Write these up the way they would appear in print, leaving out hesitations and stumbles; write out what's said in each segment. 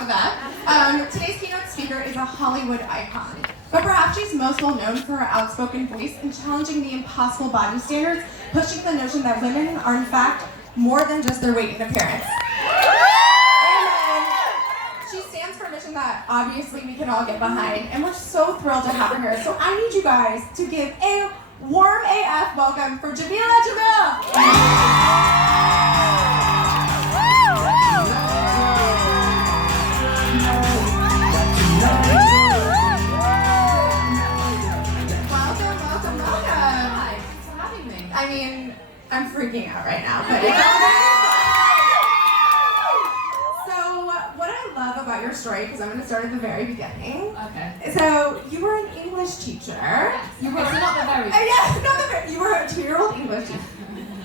enough of that. Today's keynote speaker is a Hollywood icon, but perhaps she's most well known for her outspoken voice in challenging the impossible body standards, pushing the notion that women are in fact more than just their weight and appearance. She stands for a mission that obviously we can all get behind, and we're so thrilled to have her here. So I need you guys to give a warm AF welcome for Jameela Jamil. Welcome. Hi, thanks for having me. I mean, I'm freaking out right now, but it's So what I love about your story, because I'm going to start at the very beginning. Okay. So you were an English teacher. Yes. You were not the very. Yeah, not the very. You were a 2-year-old English teacher.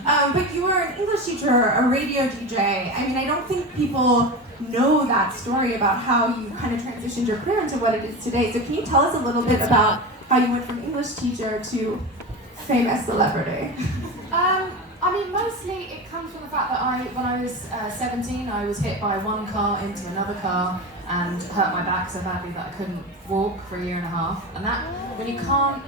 But you were an English teacher, a radio DJ. I mean, I don't think people know that story about how you kind of transitioned your career into what it is today. So can you tell us a little bit about how you went from English teacher to famous celebrity? I mean, mostly it comes from the fact that when I was 17, I was hit by one car into another car and hurt my back so badly that I couldn't walk for a year and a half. And that, when you can't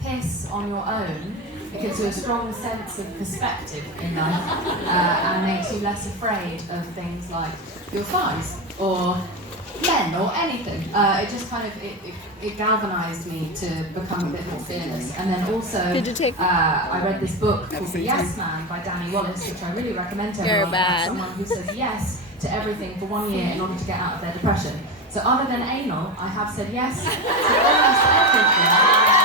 piss on your own, it gives you a strong sense of perspective in life and makes you less afraid of things like your thighs or men or anything. It just kind of, it galvanized me to become a bit more fearless. And then also, I read this book called The Yes Man by Danny Wallace, which I really recommend to everyone. Someone who says yes to everything for 1 year in order to get out of their depression. So other than anal, I have said yes to almost everything.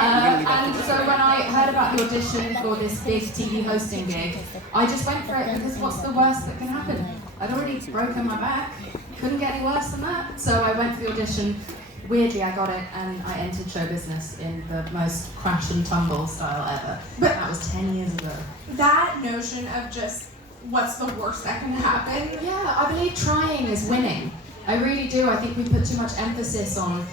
And so when I heard about the audition for this big TV hosting gig, I just went for it because what's the worst that can happen? I'd already broken my back, couldn't get any worse than that. So I went for the audition, weirdly I got it, and I entered show business in the most crash and tumble style ever. But that was 10 years ago. That notion of just what's the worst that can happen? Yeah, I believe trying is winning. I really do. I think we put too much emphasis on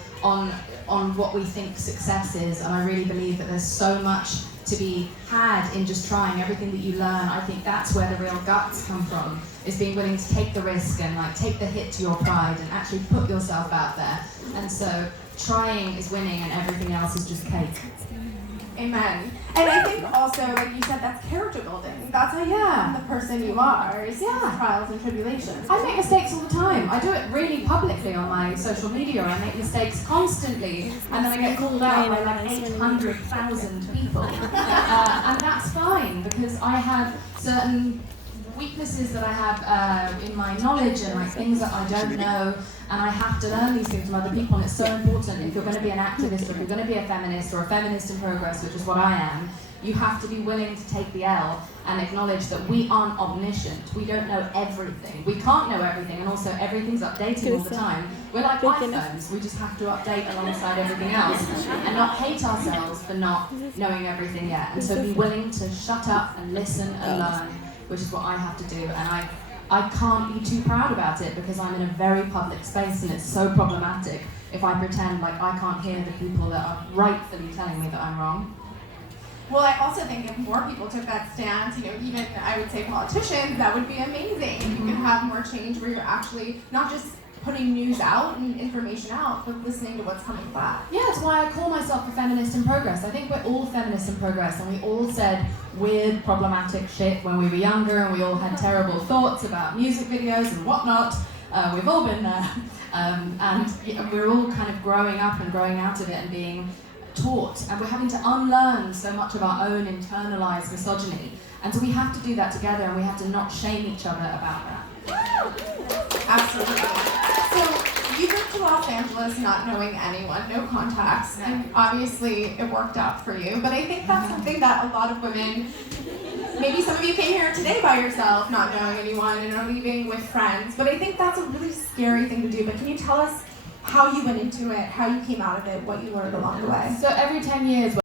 what we think success is, and I really believe that there's so much to be had in just trying everything that you learn. I think that's where the real guts come from, is being willing to take the risk and like take the hit to your pride and actually put yourself out there. And so trying is winning and everything else is just cake. Amen. And I think also, like you said, that's character building. That's how you become the person you are, is trials and tribulations. I make mistakes all the time. I do it really publicly on my social media. I make mistakes constantly, and then I get called out by like 800,000 people. And that's fine, because I have certain weaknesses that I have in my knowledge and like things that I don't know, and I have to learn these things from other people. And it's so important, if you're going to be an activist or if you're going to be a feminist or a feminist in progress, which is what I am, you have to be willing to take the L and acknowledge that we aren't omniscient. We don't know everything. We can't know everything, and also everything's updating all the time. We're like iPhones. We just have to update alongside everything else and not hate ourselves for not knowing everything yet. And so be willing to shut up and listen and learn, which is what I have to do. And I can't be too proud about it because I'm in a very public space, and it's so problematic if I pretend like I can't hear the people that are rightfully telling me that I'm wrong. Well, I also think if more people took that stance, even I would say politicians, that would be amazing. You can have more change where you're actually not just putting news out and information out, but listening to what's coming back. Yeah, that's why I call myself a feminist in progress. I think we're all feminists in progress, and we all said weird, problematic shit when we were younger, and we all had terrible thoughts about music videos and whatnot. We've all been there. And we're all kind of growing up and growing out of it and being taught, and we're having to unlearn so much of our own internalized misogyny. And so we have to do that together, and we have to not shame each other about that. Absolutely. So you moved to Los Angeles not knowing anyone, no contacts, and obviously it worked out for you. But I think that's something that a lot of women, maybe some of you came here today by yourself, not knowing anyone, and are leaving with friends. But I think that's a really scary thing to do. But can you tell us how you went into it, how you came out of it, what you learned along the way? So every 10 years,